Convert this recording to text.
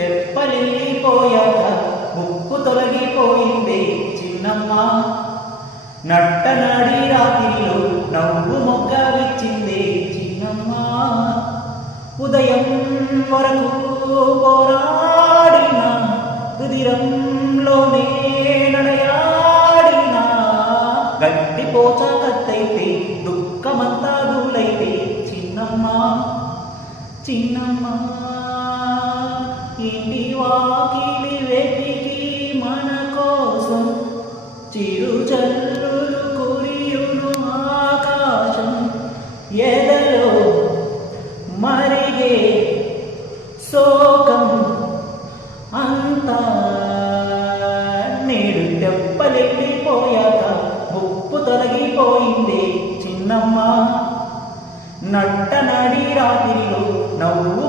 తెప్పలిపోయాక ఉప్పు తొలగిపోయిందే చిన్నమ్మ. నట్టనాడి రాత్రిలో నవ్వు మొగ్గ విచ్చింది చిన్నమ్మ. ఉదయం వరకు పోరాడిన రుదిరంలోనే నడయాడిన. గట్టి పోచ కత్తైతే దుఃఖమంతా దూలైతే చిన్నమ్మ. చిన్నమ్మ. ఇంటి వాకిలి వెతికి మన కోసం చిరుచల్లులు కురియును ఆకాశం ఎదలో మరిగే శోకం అంతా నేడు తెప్పలెళ్ళిపోయాక ఉప్పు తొలగిపోయింది చిన్నమ్మ. నట్ట నడి రాత్రిలో నవ్వు